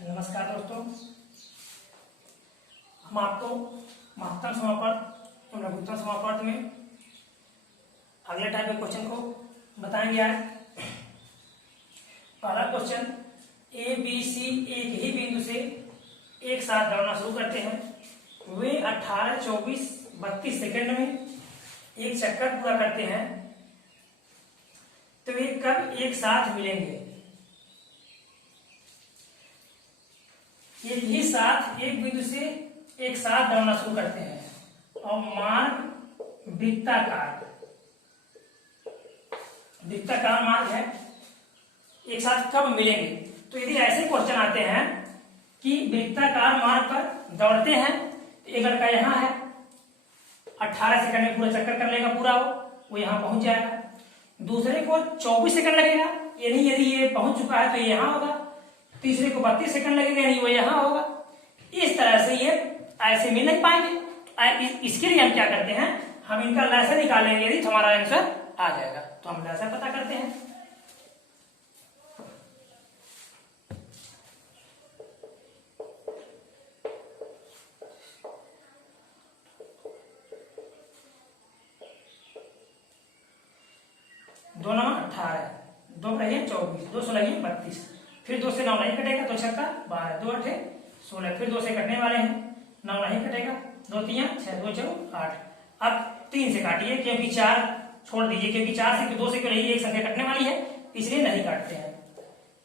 नमस्कार दोस्तों, हम आपको महत्तम समापन एवं लघुत्तम समापन में अगले टाइप के क्वेश्चन को बताएंगे। आज पहला क्वेश्चन, ए बी सी एक ही बिंदु से एक साथ दौड़ना शुरू करते हैं। वे 18, 24, 32 सेकंड में एक चक्कर पूरा करते हैं, तो वे कब एक साथ मिलेंगे? एक ही साथ एक बिंदु से एक साथ दौड़ना शुरू करते हैं और मार्ग वृत्ताकार मार्ग है, एक साथ कब मिलेंगे? तो यदि ऐसे क्वेश्चन आते हैं कि वृत्ताकार मार्ग पर दौड़ते हैं, तो एक लड़का यहाँ है, 18 सेकंड में पूरा चक्कर कर लेगा, पूरा वो यहाँ पहुंच जाएगा। दूसरे को 24 सेकंड लगेगा, यानी यदि ये पहुंच चुका है तो ये यहाँ होगा। तीसरे को 32 सेकंड लगेगा, यानी वो यहाँ होगा। इस तरह से ये ऐसे मिल नहीं पाएंगे। इसके लिए हम क्या करते हैं, हम इनका लैसा निकालेंगे, यदि हमारा आंसर आ जाएगा तो हम लैसा पता करते हैं। दो 18, 2 रहिए 24, 2 16 32, फिर 2 से 9 नहीं कटेगा, 2 छक्का 12, 2 8 16, फिर 2 से कटने वाले हैं, 9 नहीं कटेगा, 2 3 6, 2 4 8। अब 3 से काटिए, क्योंकि 4 छोड़ दीजिए, क्योंकि 4 से 2 से रही एक संख्या कटने वाली है, इसलिए नहीं काटते हैं।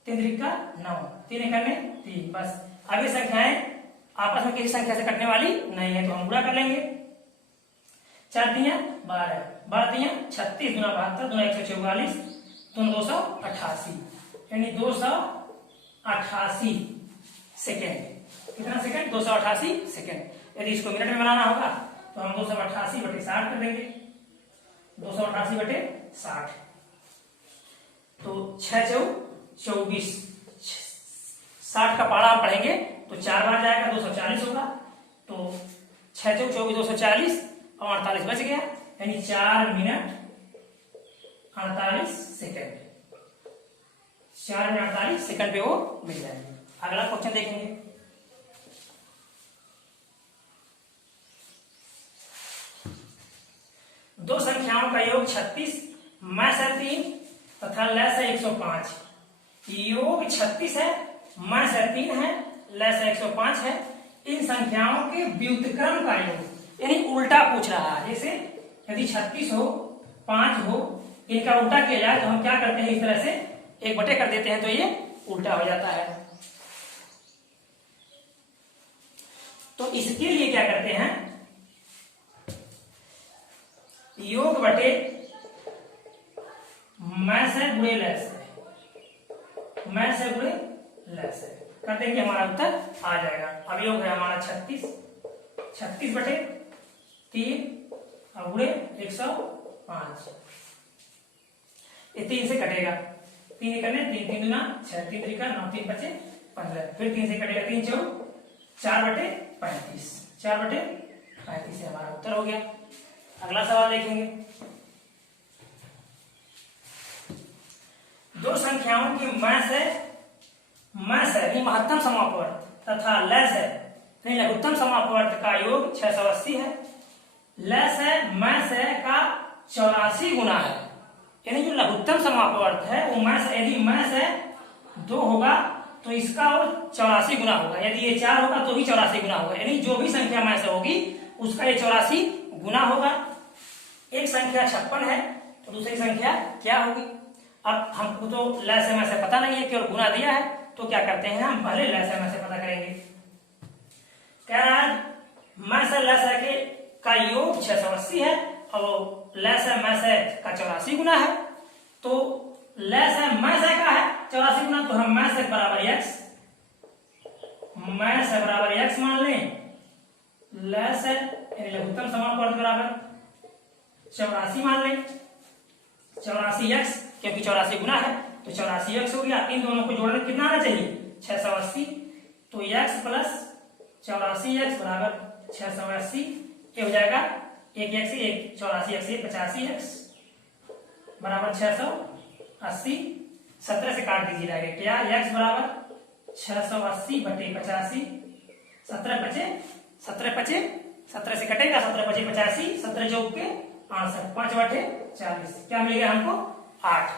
3 त्रिका 9, 3 करने 3, बस। अब ये संख्याएं आपस में किसी संख्या से कटने वाली नहीं है, तो हम पूरा कर लेंगे। 4 3 12, 12 3 36, 2 72, 2 144, 2 288, यानी 288 सेकेंड। कितना सेकेंड? 288 सेकेंड। यदि इसको मिनट में बनाना होगा तो हम 288/60 कर देंगे। 288/60, तो 6 4 24, 60 का पारा आप पढ़ेंगे तो 4 बार जाएगा, 240 होगा। तो 6 4 24, 240 और 48 बच गया, यानी 4 मिनट 48 सेकेंड। 4 मिनट 48 सेकंड पे वो मिल जाएंगे। अगला क्वेश्चन देखेंगे। दो संख्याओं का योग 36, मैस है 3 तथा लैस है 105। योग 36 है, मैस है 3 है, लैस है 105 है। इन संख्याओं के व्युत्क्रम का योग, यानी उल्टा पूछ रहा है। जैसे यदि 36 हो, 5 हो, इनका उल्टा किया जाए तो हम क्या करते हैं, इस तरह से 1/, कर देते हैं, तो ये उल्टा हो जाता है। तो इसके लिए क्या करते हैं, योग बटे मैस है गुणे लैस है, मैस है गुणे लैस है कर देंगे, हमारा उत्तर आ जाएगा। अब योग है हमारा 36, 36/3 और गुणे 105। ये 3 से कटेगा, 3 करने 3 3 दूना 6, 3 3 9, 3 5 15, फिर 3 से कटेगा, 3 4 4/35, 4/35 से हमारा उत्तर हो गया। अगला सवाल देखेंगे। दो संख्याओं की मैस है महत्तम समापवर्त तथा लैस है लघुत्तम समापवर्त का योग 680 है। लैस है मैस है का 84 गुना है, यानी जो लघुत्तम समापवर्त है वो मैस, यदि मैस है 2 होगा तो इसका वो 84 गुना होगा। यदि ये 4 होगा तो भी 84 गुना होगा, यानी जो भी संख्या मैस होगी उसका ये 84 गुना होगा। एक संख्या 56 है तो दूसरी संख्या क्या होगी? अब हमको तो लैस है मैस है पता नहीं है, केवल गुना दिया है, तो क्या करते हैं, हम पहले लैस है मैस है पता करेंगे। कह रहा है मैस है लैस है का योग 680 है और लैस है मैस है का 84 गुना है। तो लैस है मैस है का है 84 गुना, तो हम मैस है बराबर x, मैस है बराबर x मान लें। लैस है लघुत्तम समापवर्त बराबर 84 मान लें, 84x, क्योंकि 84 गुना है तो 84x हो गया। इन दोनों को जोड़ने कितना आना चाहिए, 680, तो x प्लस 84x बराबर 680, ये हो जाएगा 1x 1, 84x 1, 85x बराबर 680। 17 से काट दीजिए डायरेक्ट, या x बराबर 680 बटे 85, 17 से कटेगा, 17 बचे 85, 17 चौक के 68, 5 बटे 40, क्या मिल गया हमको 8।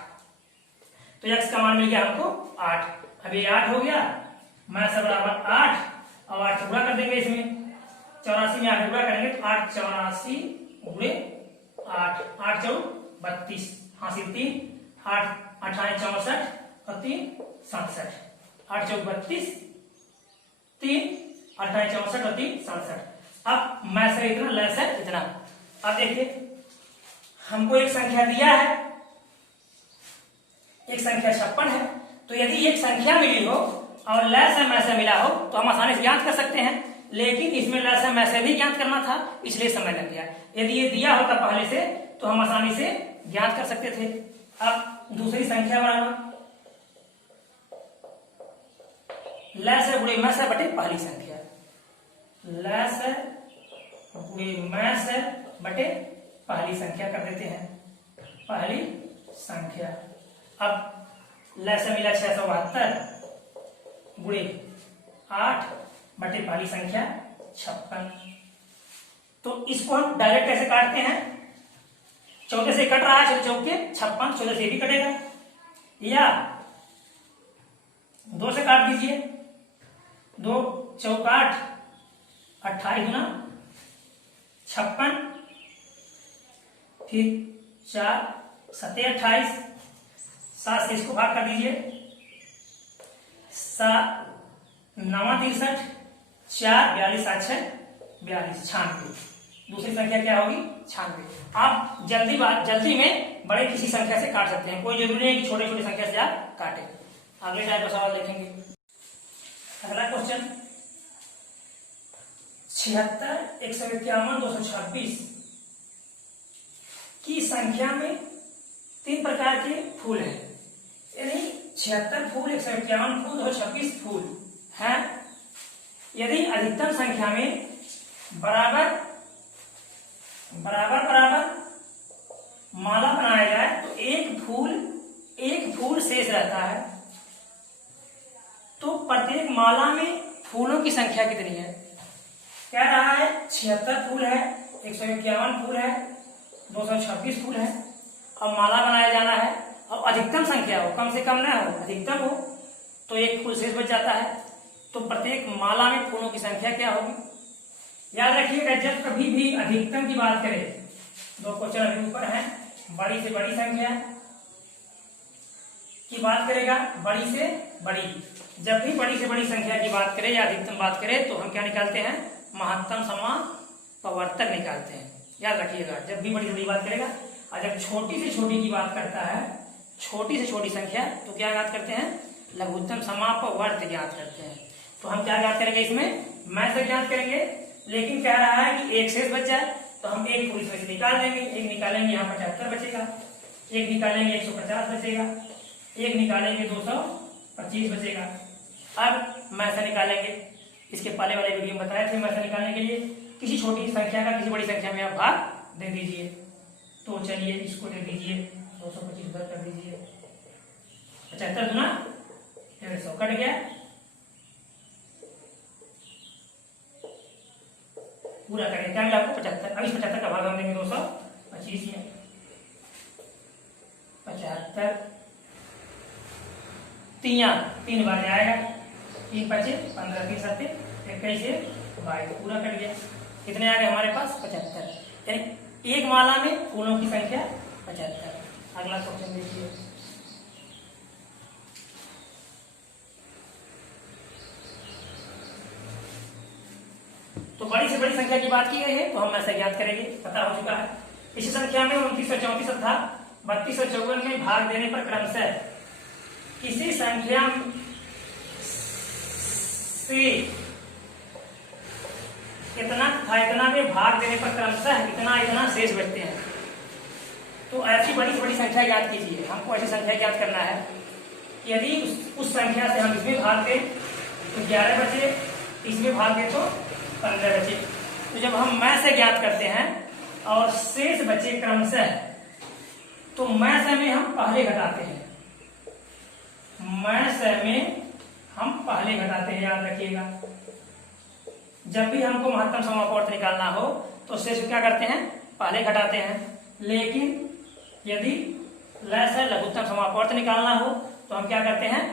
तो x का मान मिल गया हमको 8। अब ये 8 हो गया, मैं सब बराबर 8 और 8 से गुणा कर देंगे इसमें, 84 में 8 गुणा करेंगे तो 8 84 गुणे 8, 8 चौक 32, हासिल 3, 8 28 64 और 3 67, 8 चौक 32, 3 28 64 और 3 67। अब मैं से इतना, लेस है इतना। अब देखिए हमको एक संख्या दिया है, एक संख्या 56 है, तो यदि एक संख्या मिली हो और लेस है मैं से मिला हो तो हम आसानी से ज्ञात कर सकते हैं, लेकिन इसमें लेस है मैं से भी ज्ञात करना था, इसलिए समय लग गया। यदि ये दिया होता पहले से तो हम आसानी से ज्ञात कर सकते थे। अब दूसरी संख्या बराबर लेस है गुणे मैं से बटे पहली संख्या, लेस है गुणे मैं से बटे पहली संख्या कर देते हैं, पहली संख्या। अब लेस है मिला 672 गुणे 8 बटे पहली संख्या 56। तो इसको हम डायरेक्ट कैसे काटते हैं, 14 से कट रहा है, चौके 56, 14 से भी कटेगा, या 2 से काट दीजिए, 2 चौक 8, 28 गुना 56, फिर 4 7 28, 7 से इसको भाग कर दीजिए, 7 9 63, 4 42 7 6 42 96। दूसरी संख्या क्या होगी 96। आप जल्दी में बड़े किसी संख्या से काट सकते हैं, कोई जरूरी नहीं कि छोटे छोटे संख्या से आप काटें। अगले टाइप का सवाल देखेंगे। अगला क्वेश्चन 76 151 226 की संख्या में 3 प्रकार के फूल हैं, यानी 76 फूल, 151 फूल और 26 फूल हैं। यदि अधिकतम संख्या में बराबर माला बनाया जाए तो एक फूल शेष रहता है, तो प्रत्येक माला में फूलों की संख्या कितनी है। कह रहा है 76 फूल है, 151 फूल है, 226 फूल है, अब माला बनाया जाना है और अधिकतम संख्या हो, कम से कम ना हो, अधिकतम हो, तो एक फूल शेष बच जाता है। तो प्रत्येक माला में फूलों की संख्या क्या होगी। याद रखिएगा जब कभी भी अधिकतम की बात करें, 2 क्वेश्चन अभी ऊपर है, बड़ी से बड़ी संख्या की बात करेगा, बड़ी से बड़ी, जब भी बड़ी से बड़ी संख्या की बात करें या अधिकतम बात करें तो हम क्या निकालते हैं, महत्तम समापवर्तक निकालते हैं। याद रखिएगा जब भी बड़ी से बड़ी बात करेगा, और जब छोटी से छोटी की बात करता है, छोटी से छोटी संख्या, तो क्या ज्ञात करते हैं, लघुत्तम समापवर्त ज्ञात करते हैं। तो हम क्या ज्ञात करेंगे, इसमें मैं से ज्ञात करेंगे, लेकिन कह रहा है कि एक शेष बच जाए तो हम एक फूल इसमें से निकाल देंगे, एक निकालेंगे यहाँ 75 बचेगा, एक निकालेंगे 150 बचेगा, एक निकालेंगे 225 बचेगा। अब मैं से निकालेंगे, इसके पहले वाले वीडियो में बताए थे, मैं से निकालने के लिए किसी छोटी संख्या का किसी बड़ी संख्या में आप भाग दे दीजिए। तो चलिए इसको दे दीजिए 225 उधर कर दीजिए, 75 गुना 150 कट गया, पूरा करेंगे क्या मिला आपको 75। अब इस 75 का भाग हम देंगे 225 में, 75 3 बार जाएगा, 3 बचे 15 3 7 21 22, पूरा कट गया। कितने आ गए हमारे पास 75, यानी एक माला में फूलों की संख्या 75। अगला क्वेश्चन देखिए, तो बड़ी से बड़ी संख्या की बात की गई है तो हम ऐसा ज्ञात करेंगे, पता हो चुका है। इसी संख्या में 29 और 34 तथा 32 और 54 में भाग देने पर क्रमशः किसी संख्या से इतना तथा इतना में भाग देने पर क्रमशः इतना शेष बचते हैं। तो ऐसी बड़ी से बड़ी संख्या ज्ञात कीजिए। हमको ऐसी संख्या ज्ञात करना है, यदि उस संख्या से हम इसमें भाग दें तो 11 बचे, इसमें भाग दें तो 15 बचे। तो जब हम मैं से ज्ञात करते हैं और शेष बचे क्रमशः, तो मैं से में हम पहले घटाते हैं, मैं से में हम पहले घटाते हैं, याद रखिएगा। जब भी हमको महत्तम समापवर्त निकालना हो तो शेष को क्या करते हैं, पहले घटाते हैं। लेकिन यदि लैस है लघुत्तम समापवर्त निकालना हो तो हम क्या करते हैं,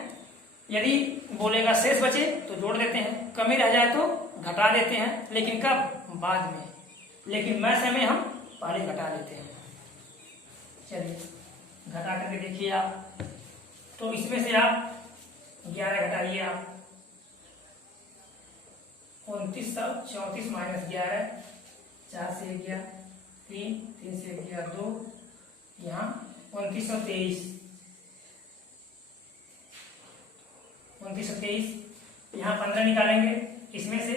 यदि बोलेगा शेष बचे तो जोड़ देते हैं, कमी रह जाए तो घटा देते हैं। लेकिन कब, बाद में। लेकिन मैस में हम पहले घटा लेते हैं। चलिए घटा करके देखिए आप। तो इसमें से आप 11 घटाइए आप, 2934 माइनस 11, 4 से 1 गया 3, 3 से 1 गया 2, यहाँ 2923, 2923, यहाँ 15 निकालेंगे। इसमें से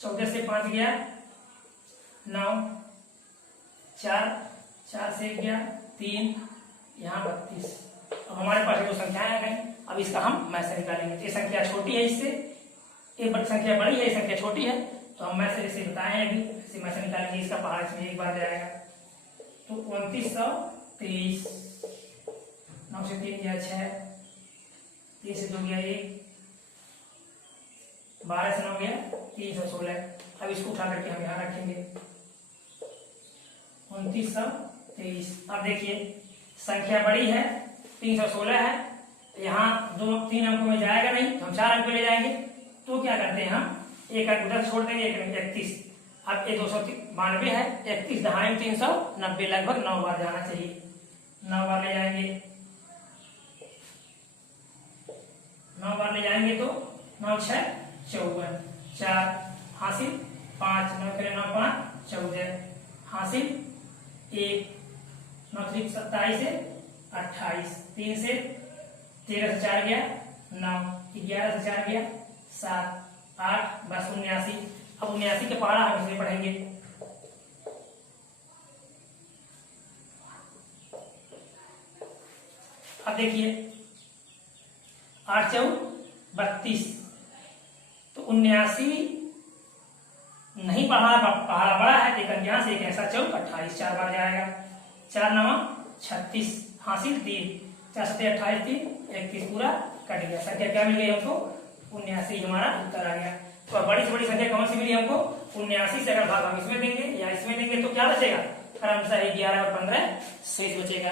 14 से 5 गया 9, 4, 4 से 1 गया 3, यहाँ 32। अब हमारे पास 2 संख्याएं आ गई। अब इसका हम मैसे निकालेंगे। ये संख्या छोटी है, इससे ये संख्या बड़ी है, ये संख्या छोटी है, तो हम मैसे जैसे बताए अभी इसे मैसे निकालेंगे। इसका पहाड़ इसमें एक बार जाएगा, तो 2923, 9 से 3 गया 6, 3 से 2 गया 1, 12 से 9 गया 316। अब इसको उठा करके हम यहाँ रखेंगे 2923। अब देखिए संख्या बड़ी है, 316 है, यहाँ 2-3 अंकों में जाएगा नहीं, हम 4 अंक ले जाएंगे। तो क्या करते हैं, हम एक अंक उधर छोड़ देंगे, 31। अब ये 292 है, 31 दहाई 390, लगभग 9 बार जाना चाहिए, 9 बार ले जाएंगे। 9 बार ले जाएंगे तो 9 6 54, 4 हासिल 5, 9 3 9 5 14 हासिल 1, 9 3 27 से 28, 3 से 13 से 4 गया 9, 11 से 4 गया 7, 8, बस 79। अब 79 के पहाड़ा हम इसमें पढ़ेंगे। अब देखिए 8 4 32, तो 79 नहीं पहाड़ा बड़ा है, लेकिन यहाँ से एक ऐसा 4 28, 4 बार जाएगा। 4 9 36 हासिल 3, 4 7 28 3 31, पूरा कट गया। संख्या क्या मिल गई हमको, 79 हमारा उत्तर आ गया। तो बड़ी से बड़ी संख्या कौन सी मिली हमको, 79 से अगर भाग हम इसमें देंगे या इसमें देंगे तो क्या बचेगा, क्रमशः 11 और 15 शेष बचेगा।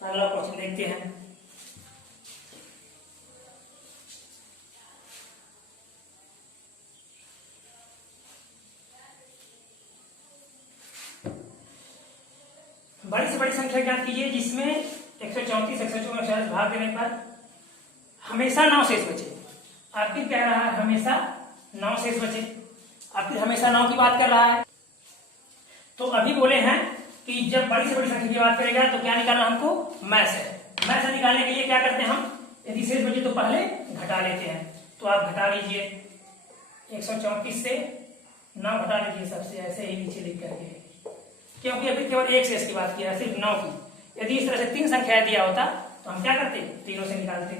अगला क्वेश्चन देखते हैं। बड़ी से बड़ी संख्या ज्ञात कीजिए जिसमें 134 144 भाग देने पर हमेशा 9 शेष बचे। आप फिर कह रहा है हमेशा 9 शेष बचे, आप फिर हमेशा 9 की बात कर रहा है। तो अभी बोले हैं कि जब बड़ी से बड़ी संख्या की बात करेगा तो क्या निकालना हमको, मैस है। मैस निकालने के लिए क्या करते हैं हम, यदि शेष बचे तो पहले घटा लेते हैं। तो आप घटा लीजिए 134 से 9 घटा लीजिए सबसे, ऐसे ही नीचे लिख करके, क्योंकि अभी केवल एक शेष की बात किया है, सिर्फ 9 की। यदि इस तरह से 3 संख्या दिया होता तो हम क्या करते, तीनों से निकालते।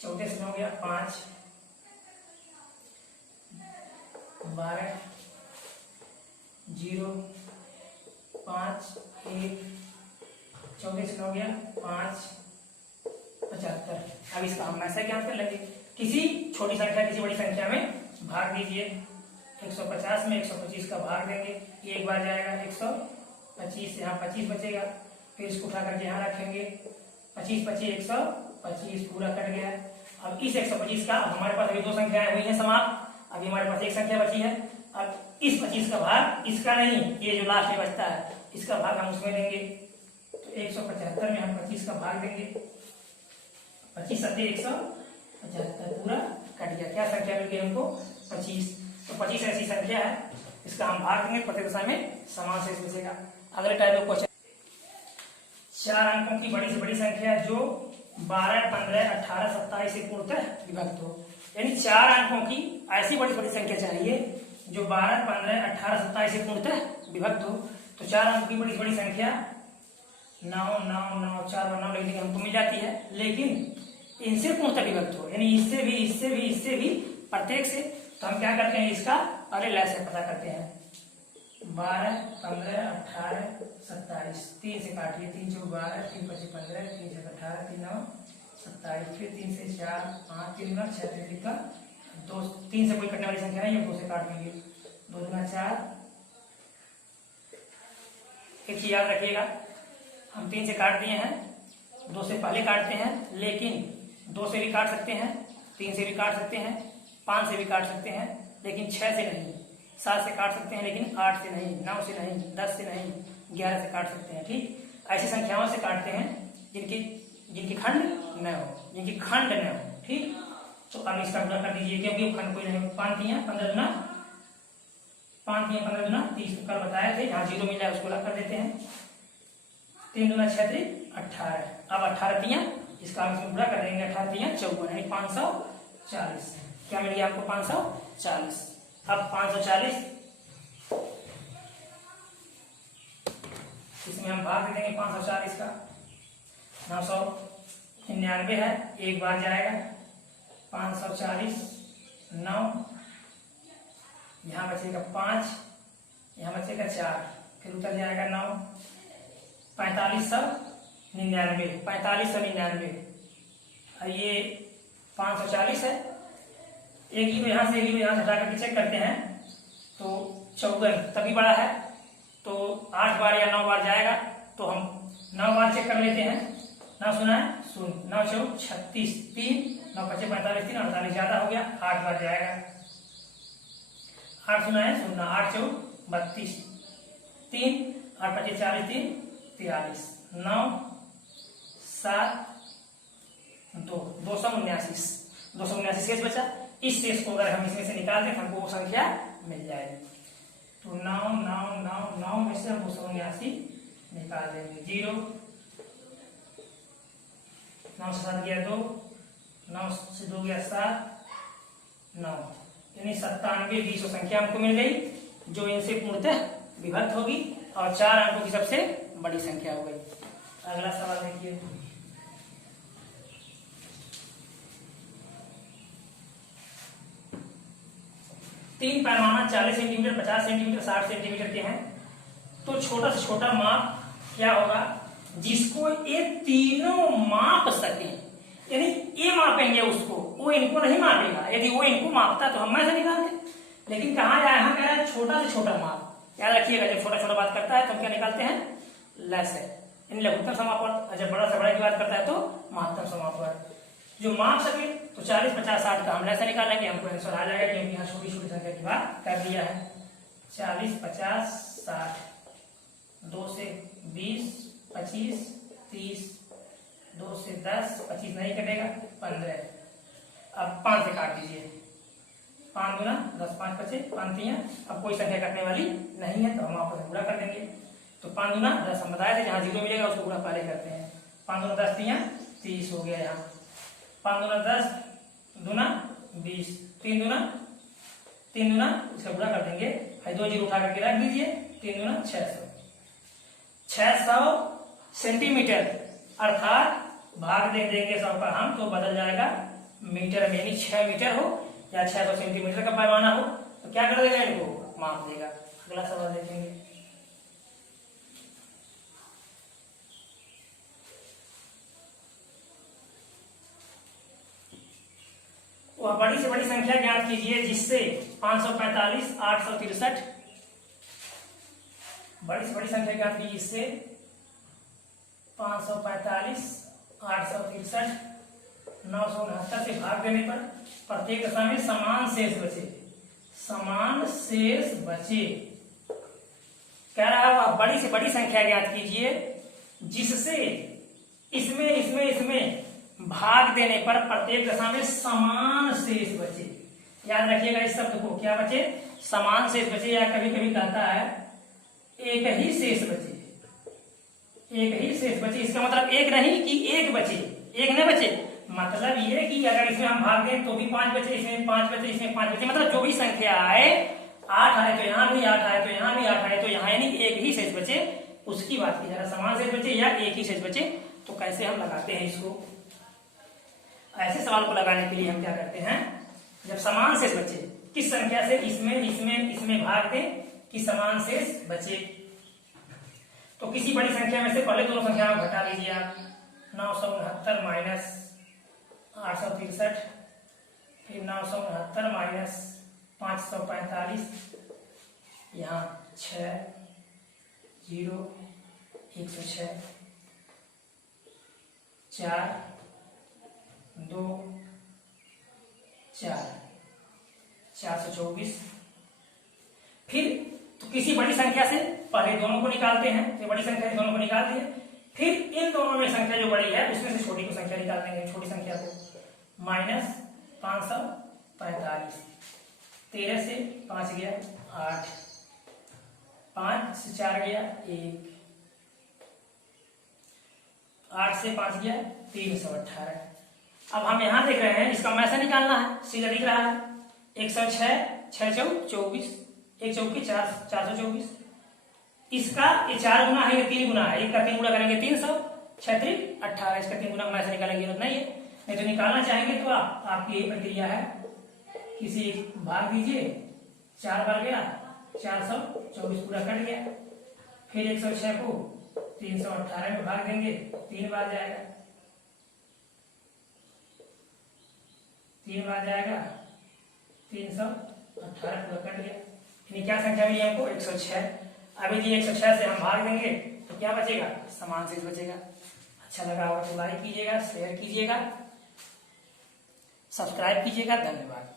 14 से 9 गया 5, 12 0 5 1, 14 से 9 गया 5 75। अब इसका हम ऐसा ज्ञात कर लेंगे, किसी छोटी संख्या किसी बड़ी संख्या में भाग दीजिए। 150 में 125 का भाग देंगे, एक बार जाएगा 125, यहाँ 25 बचेगा, फिर इसको उठा करके यहाँ रखेंगे। 25 25 125, पूरा कट गया। अब इस 125 का हमारे पास अभी 2 संख्याएं हुई हैं समाप्त, अभी हमारे पास एक संख्या बची है। अब इस 25 का भाग इसका नहीं, ये जो लास्ट में बचता है इसका भाग हम उसमें देंगे। तो 175 में हम 25 का भाग देंगे, 25 7 175, पूरा कट गया। क्या संख्या मिल गई हमको, 25। तो 25 ऐसी संख्या है, इसका हम भाग देंगे, प्रत्येक दशा में समान शेष बचेगा। अगले टाइप ऑफ क्वेश्चन, 4 अंकों की बड़ी से बड़ी संख्या जो 12 15 18 27 से पूर्णतः विभक्त हो। यानी 4 अंकों की ऐसी बड़ी बड़ी संख्या चाहिए जो 12 15 18 27 से पूर्णतः विभक्त हो। तो 4 अंकों की बड़ी बड़ी संख्या 9 9 9 4 9 लिखने की हमको मिल जाती है, लेकिन इनसे पूर्णतः विभक्त हो, यानी इससे भी इससे भी इससे भी प्रत्येक से। तो हम क्या करते हैं, इसका पहले लैस से पता करते हैं। 12, 15, 18, 27, 3 से काटिए, 3 चौक 12, 3 पचे 15, 3 छक 18, 3 9 27, फिर 3 से 4, 5, 3 गुना 6 3 का 2, 3 से कोई कटने वाली संख्या नहीं है, 2 से काट देंगे, 2 गुना 4। एक चीज याद रखिएगा, हम 3 से काट दिए हैं, 2 से पहले काटते हैं, लेकिन 2 से भी काट सकते हैं, 3 से भी काट सकते हैं, 5 से भी काट सकते हैं, लेकिन 6 से नहीं, 7 से काट सकते हैं, लेकिन 8 से नहीं, 9 से नहीं, 10 से नहीं, 11 से काट सकते हैं। ठीक, ऐसी संख्याओं से काटते हैं जिनकी खंड न हो, जिनकी खंड न हो। ठीक, तो अब इसका गुणा कर दीजिए, क्योंकि खंड कोई नहीं। 5 तियां 15 गुना 5 तियां 15 गुना 30, कल बताए थे, जहाँ 0 मिला है उसको अलग कर देते हैं। 3 गुना 6 18, अब 18 तियां इसका हम इसमें गुणा कर देंगे, 18 तियां 54, यानी 540। क्या मिल गया आपको? 540। अब 540 इसमें हम भाग दे देंगे 540 का, 999 है, एक बार जाएगा, 540 9, यहाँ बचेगा 5, यहाँ बचेगा 4, फिर उतर जाएगा 9, 4599, 4599, ये 540 है। एक ही यहाँ से, एक ही यहाँ से हटा करके चेक करते हैं तो 54 तभी बड़ा है, तो 8 बार या 9 बार जाएगा, तो हम 9 बार चेक कर लेते हैं। 9 सुना है, सुन, 9 चौक 36, 3, 9 पचे 45, 3 48 ज्यादा हो गया, 8 बार जाएगा। 8 सुना है, सुनना, 8 चौक 32, 3, 8 पचे 40, 3 43, 9 7 2, 279 शेष बचा। इस शेष को अगर हम इसमें से निकाल दें, हमको वो संख्या मिल जाएगी। तो 9 9 9 9 में से हम 279 निकाल देंगे। 0, 9 से 7 गया 2, 9 से 2 गया 7, 9, यानी 97 20 संख्या हमको मिल गई, जो इनसे पूर्णतः विभक्त होगी और 4 अंकों की सबसे बड़ी संख्या हो गई। अगला सवाल देखिए, तीन पैमाना 40 सेंटीमीटर, 50 सेंटीमीटर, 60 सेंटीमीटर के हैं, तो छोटा से छोटा माप क्या होगा जिसको ये तीनों माप सके, यानी ये मापेंगे उसको, वो इनको नहीं मापेगा। यदि वो इनको मापता तो हम ऐसे निकालते, लेकिन कहा जाए, यहाँ कह रहा है छोटा से छोटा माप। याद रखिएगा, जब छोटा छोटा बात करता है तो हम क्या निकालते हैं? लस है, इन लघुत्तम समापवर्त। जब बड़ा से बड़ा की बात करता है तो महत्तम समापवर्त। जो माप सके तो 40 50 60 का हम लैसे निकालेंगे, हमको आंसर आ जाएगा, क्योंकि यहाँ छोटी छोटी संख्या की बात कर दिया है। 40 50 60, 2 से 20 25 30, 2 से 10 25 नहीं कटेगा, 15। अब 5 से काट दीजिए, 5 गुना 10, 5 पचे 5 तियां, अब कोई संख्या कटने वाली नहीं है, तो हम आपस में गुणा कर देंगे। तो 5 गुना 10 हम बताए थे, जहाँ 0 मिलेगा उसको गुणा पहले करते हैं। 5 गुना 10 तियां 30 हो गया, यहाँ 5 गुना 10 दुना 20, 3 दुना इसका गुणा कर देंगे, 2 जीरो उठा करके रख दीजिए, 3 दुना 600 सेंटीमीटर, अर्थात भाग दे देंगे 100 का हम, तो बदल जाएगा मीटर में, यानी 6 मीटर हो या 600 सेंटीमीटर का पैमाना हो, तो क्या कर देगा? इनको माप देगा। अगला सवाल देखेंगे, वह बड़ी से बड़ी संख्या ज्ञात कीजिए जिससे 545 863, बड़ी से बड़ी संख्या ज्ञात कीजिए जिससे 545 863 969 से भाग देने पर प्रत्येक दशा में समान शेष बचे। समान शेष बचे कह रहा है, वह बड़ी से बड़ी संख्या ज्ञात कीजिए जिससे इसमें भाग देने पर प्रत्येक दशा में समान शेष बचे। याद रखिएगा इस शब्द को, क्या बचे? समान शेष बचे, या कभी कभी कहता है एक ही शेष बचे, एक ही शेष बचे। इसका मतलब एक नहीं कि एक बचे, एक नहीं बचे, मतलब ये कि अगर इसमें हम भाग दें तो भी 5 बचे, इसमें 5 बचे, इसमें 5 बचे, मतलब जो भी संख्या आए, 8 आए तो यहाँ भी 8 आए तो यहाँ भी 8 आए तो यहाँ, यानी एक ही शेष बचे, उसकी बात की जा रहा। समान शेष बचे या एक ही शेष बचे, तो कैसे हम लगाते हैं इसको? ऐसे सवाल को लगाने के लिए हम क्या करते हैं, जब समान शेष बचे, किस संख्या से इसमें भाग दें कि समान शेष बचे। तो किसी बड़ी संख्या में से पहले दोनों संख्या में घटा लीजिए आप। 969 माइनस 863, फिर 969 माइनस 545, यहाँ 6 0 106, 4 2 4 424। फिर तो किसी बड़ी संख्या से पहले दोनों को निकालते हैं, तो बड़ी संख्या से दोनों को निकाल दिए, फिर इन दोनों में संख्या जो बड़ी है उसमें से छोटी को संख्या निकाल देंगे, छोटी संख्या को। माइनस 545, 13 से 5 गया 8, 5 से 4 गया 1, 8 से 5 गया 318। अब हम यहां देख रहे हैं, इसका मैसे निकालना है, सीधा दिख रहा है 106, 6 चौक 24, 1 चौकी 4, 424। इसका ये 4 गुना है, ये 3 गुना है, इसका 3 गुना करेंगे 300, 6 3 18, इसका 3 गुना मैसे निकालेंगे, जरूरत नहीं है। नहीं तो निकालना चाहेंगे तो आपकी यही प्रक्रिया है, किसी भाग दीजिए, 4 बार गया 424 पूरा कट गया, फिर 106 को 318 में भाग देंगे, 3 बार जाएगा, 3 बार जाएगा, 318 पूरा कट गया। क्या संख्या मिली हमको? 106। अभी जी 106 से हम भाग देंगे तो क्या बचेगा? समान शेष बचेगा। अच्छा लगा हो तो लाइक कीजिएगा, शेयर कीजिएगा, सब्सक्राइब कीजिएगा। धन्यवाद।